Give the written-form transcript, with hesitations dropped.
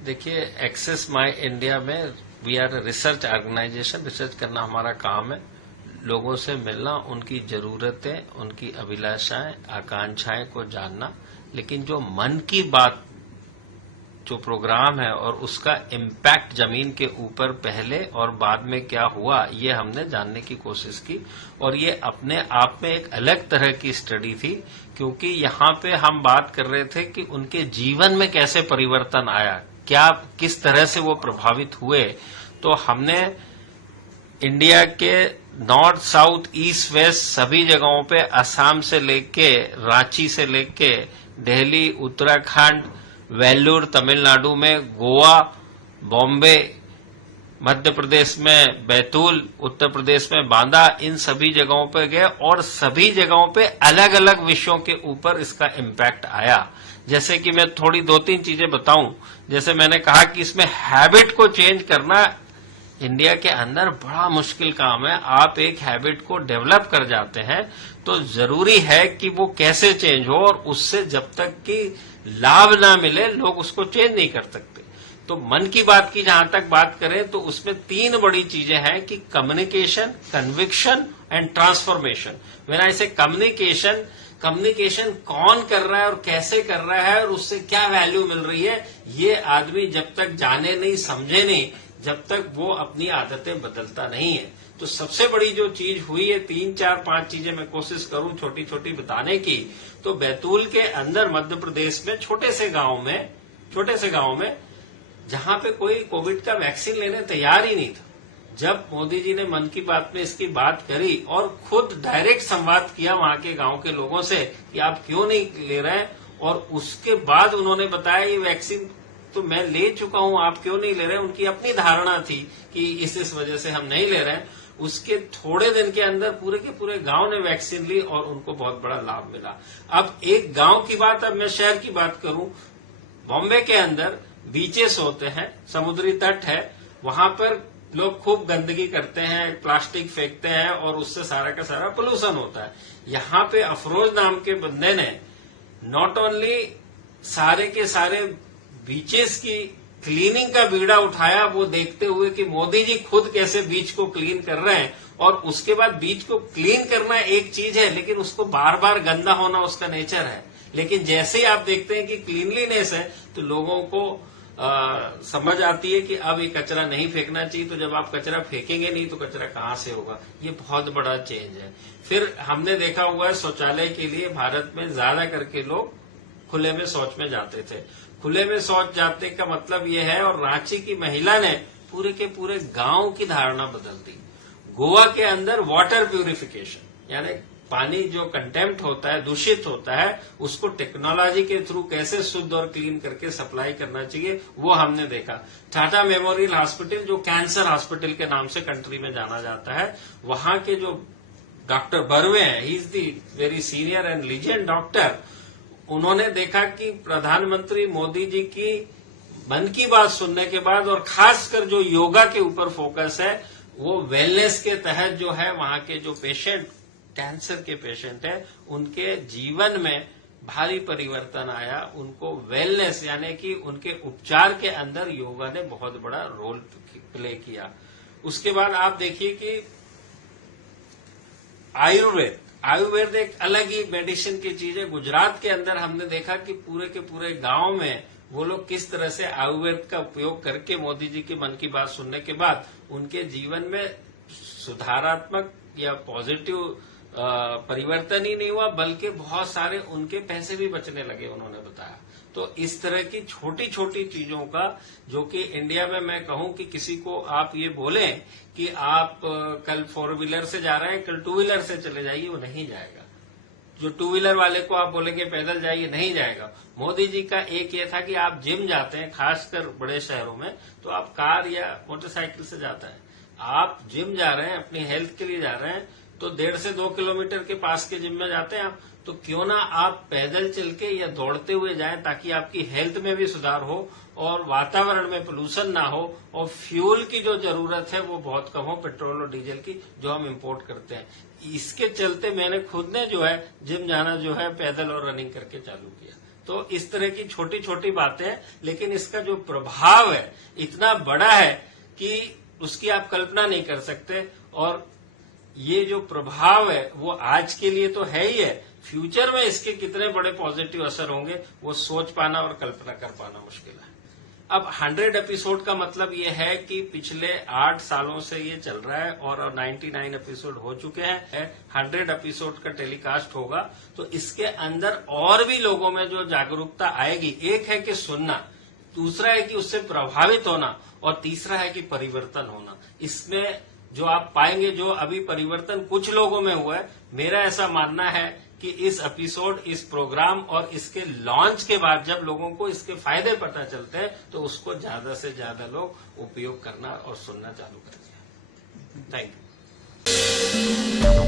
देखिए, access my India में we are research organisation. Research करना हमारा काम है, लोगों से मिलना, उनकी जरूरतें, उनकी अभिलाषाएं, आकांक्षाएं को जानना। लेकिन जो मन की बात जो प्रोग्राम है और उसका इम्पैक्ट जमीन के ऊपर पहले और बाद में क्या हुआ, ये हमने जानने की कोशिश की। और ये अपने आप में एक अलग तरह की स्टडी थी, क्योंकि यहाँ पे हम बात कर रहे थे कि उनके जीवन में कैसे परिवर्तन आया, क्या किस तरह से वो प्रभावित हुए। तो हमने इंडिया के नॉर्थ, साउथ, ईस्ट, वेस्ट सभी जगहों पे, असम से लेके रांची से लेके दिल्ली, उत्तराखंड, वेल्लूर तमिलनाडु में, गोवा, बॉम्बे, मध्य प्रदेश में बैतूल, उत्तर प्रदेश में बांदा, इन सभी जगहों पे गए और सभी जगहों पे अलग अलग विषयों के ऊपर इसका इम्पैक्ट आया। जैसे कि मैं थोड़ी 2-3 चीजें बताऊं। जैसे मैंने कहा कि इसमें हैबिट को चेंज करना इंडिया के अंदर बड़ा मुश्किल काम है। आप एक हैबिट को डेवलप कर जाते हैं तो जरूरी है कि वो कैसे चेंज हो, और उससे जब तक कि लाभ ना मिले लोग उसको चेंज नहीं कर सकते। तो मन की बात की जहां तक बात करें तो उसमें 3 बड़ी चीजें हैं कि communication, conviction and transformation. When I से कम्युनिकेशन, कम्युनिकेशन कौन कर रहा है और कैसे कर रहा है और उससे क्या वैल्यू मिल रही है, ये आदमी जब तक जाने नहीं, समझे नहीं, जब तक वो अपनी आदतें बदलता नहीं है। तो सबसे बड़ी जो चीज हुई है, 3, 4, 5 चीजें मैं कोशिश करूं छोटी छोटी बताने की। तो बैतूल के अंदर मध्य प्रदेश में छोटे से गांव में जहां पे कोई कोविड का वैक्सीन लेने तैयार ही नहीं था, जब मोदी जी ने मन की बात में इसकी बात करी और खुद डायरेक्ट संवाद किया वहां के गांव के लोगों से कि आप क्यों नहीं ले रहे हैं, और उसके बाद उन्होंने बताया ये वैक्सीन तो मैं ले चुका हूं, आप क्यों नहीं ले रहे हैं। उनकी अपनी धारणा थी कि इस वजह से हम नहीं ले रहे हैं। उसके थोड़े दिन के अंदर पूरे के पूरे गांव ने वैक्सीन ली और उनको बहुत बड़ा लाभ मिला। अब एक गांव की बात, अब मैं शहर की बात करूं। बॉम्बे के अंदर बीचेस होते हैं, समुद्री तट है, वहां पर लोग खूब गंदगी करते हैं, प्लास्टिक फेंकते हैं और उससे सारा का सारा पोल्यूशन होता है। यहाँ पे अफरोज नाम के बंदे ने नॉट ओनली सारे के सारे बीचेस की क्लीनिंग का बीड़ा उठाया, वो देखते हुए कि मोदी जी खुद कैसे बीच को क्लीन कर रहे हैं। और उसके बाद बीच को क्लीन करना एक चीज है, लेकिन उसको बार बार गंदा होना उसका नेचर है। लेकिन जैसे ही आप देखते हैं कि क्लीनलीनेस है तो लोगों को समझ आती है कि अब ये कचरा नहीं फेंकना चाहिए। तो जब आप कचरा फेंकेंगे नहीं तो कचरा कहाँ से होगा, ये बहुत बड़ा चेंज है। फिर हमने देखा हुआ है शौचालय के लिए भारत में ज्यादा करके लोग खुले में शौच में जाते थे। खुले में शौच जाते का मतलब ये है, और रांची की महिला ने पूरे के पूरे गांव की धारणा बदल दी। गोवा के अंदर वाटर प्यूरिफिकेशन, यानी पानी जो कंटेम्प्ट होता है, दूषित होता है, उसको टेक्नोलॉजी के थ्रू कैसे शुद्ध और क्लीन करके सप्लाई करना चाहिए, वो हमने देखा। टाटा मेमोरियल हॉस्पिटल, जो कैंसर हॉस्पिटल के नाम से कंट्री में जाना जाता है, वहां के जो डॉक्टर बर्वे हैं, he is the very senior and legend doctor. उन्होंने देखा कि प्रधानमंत्री मोदी जी की मन की बात सुनने के बाद, और खासकर जो योगा के ऊपर फोकस है, वो वेलनेस के तहत जो है वहां के जो पेशेंट, कैंसर के पेशेंट है, उनके जीवन में भारी परिवर्तन आया। उनको वेलनेस यानी कि उनके उपचार के अंदर योगा ने बहुत बड़ा रोल प्ले किया। उसके बाद आप देखिए कि आयुर्वेद एक अलग ही मेडिसिन की चीज है। गुजरात के अंदर हमने देखा कि पूरे के पूरे गांव में वो लोग किस तरह से आयुर्वेद का उपयोग करके मोदी जी की मन की बात सुनने के बाद उनके जीवन में सुधारात्मक या पॉजिटिव परिवर्तन ही नहीं हुआ, बल्कि बहुत सारे उनके पैसे भी बचने लगे, उन्होंने बताया। तो इस तरह की छोटी छोटी चीजों का, जो कि इंडिया में मैं कहूं कि किसी को आप ये बोलें कि आप कल 4 व्हीलर से जा रहे हैं, कल 2 व्हीलर से चले जाइए, वो नहीं जाएगा। जो 2 व्हीलर वाले को आप बोलेंगे पैदल जाइए, नहीं जाएगा। मोदी जी का एक ये था कि आप जिम जाते हैं, खासकर बड़े शहरों में, तो आप कार या मोटरसाइकिल से जाता है। आप जिम जा रहे हैं, अपनी हेल्थ के लिए जा रहे हैं, तो 1.5 से 2 किलोमीटर के पास के जिम में जाते हैं आप, तो क्यों ना आप पैदल चल के या दौड़ते हुए जाएं, ताकि आपकी हेल्थ में भी सुधार हो और वातावरण में पोल्यूशन ना हो, और फ्यूल की जो जरूरत है वो बहुत कम हो, पेट्रोल और डीजल की, जो हम इंपोर्ट करते हैं। इसके चलते मैंने खुद ने जो है जिम जाना जो है पैदल और रनिंग करके चालू किया। तो इस तरह की छोटी छोटी बातें, लेकिन इसका जो प्रभाव है इतना बड़ा है कि उसकी आप कल्पना नहीं कर सकते। और ये जो प्रभाव है वो आज के लिए तो है ही है, फ्यूचर में इसके कितने बड़े पॉजिटिव असर होंगे वो सोच पाना और कल्पना कर पाना मुश्किल है। अब 100 एपिसोड का मतलब ये है कि पिछले 8 सालों से ये चल रहा है और 99 एपिसोड हो चुके हैं। 100 एपिसोड का टेलीकास्ट होगा तो इसके अंदर और भी लोगों में जो जागरूकता आएगी, एक है कि सुनना, दूसरा है कि उससे प्रभावित होना और तीसरा है कि परिवर्तन होना। इसमें जो आप पाएंगे, जो अभी परिवर्तन कुछ लोगों में हुआ है, मेरा ऐसा मानना है कि इस एपिसोड, इस प्रोग्राम और इसके लॉन्च के बाद जब लोगों को इसके फायदे पता चलते हैं तो उसको ज्यादा से ज्यादा लोग उपयोग करना और सुनना चालू करेंगे। Thank you.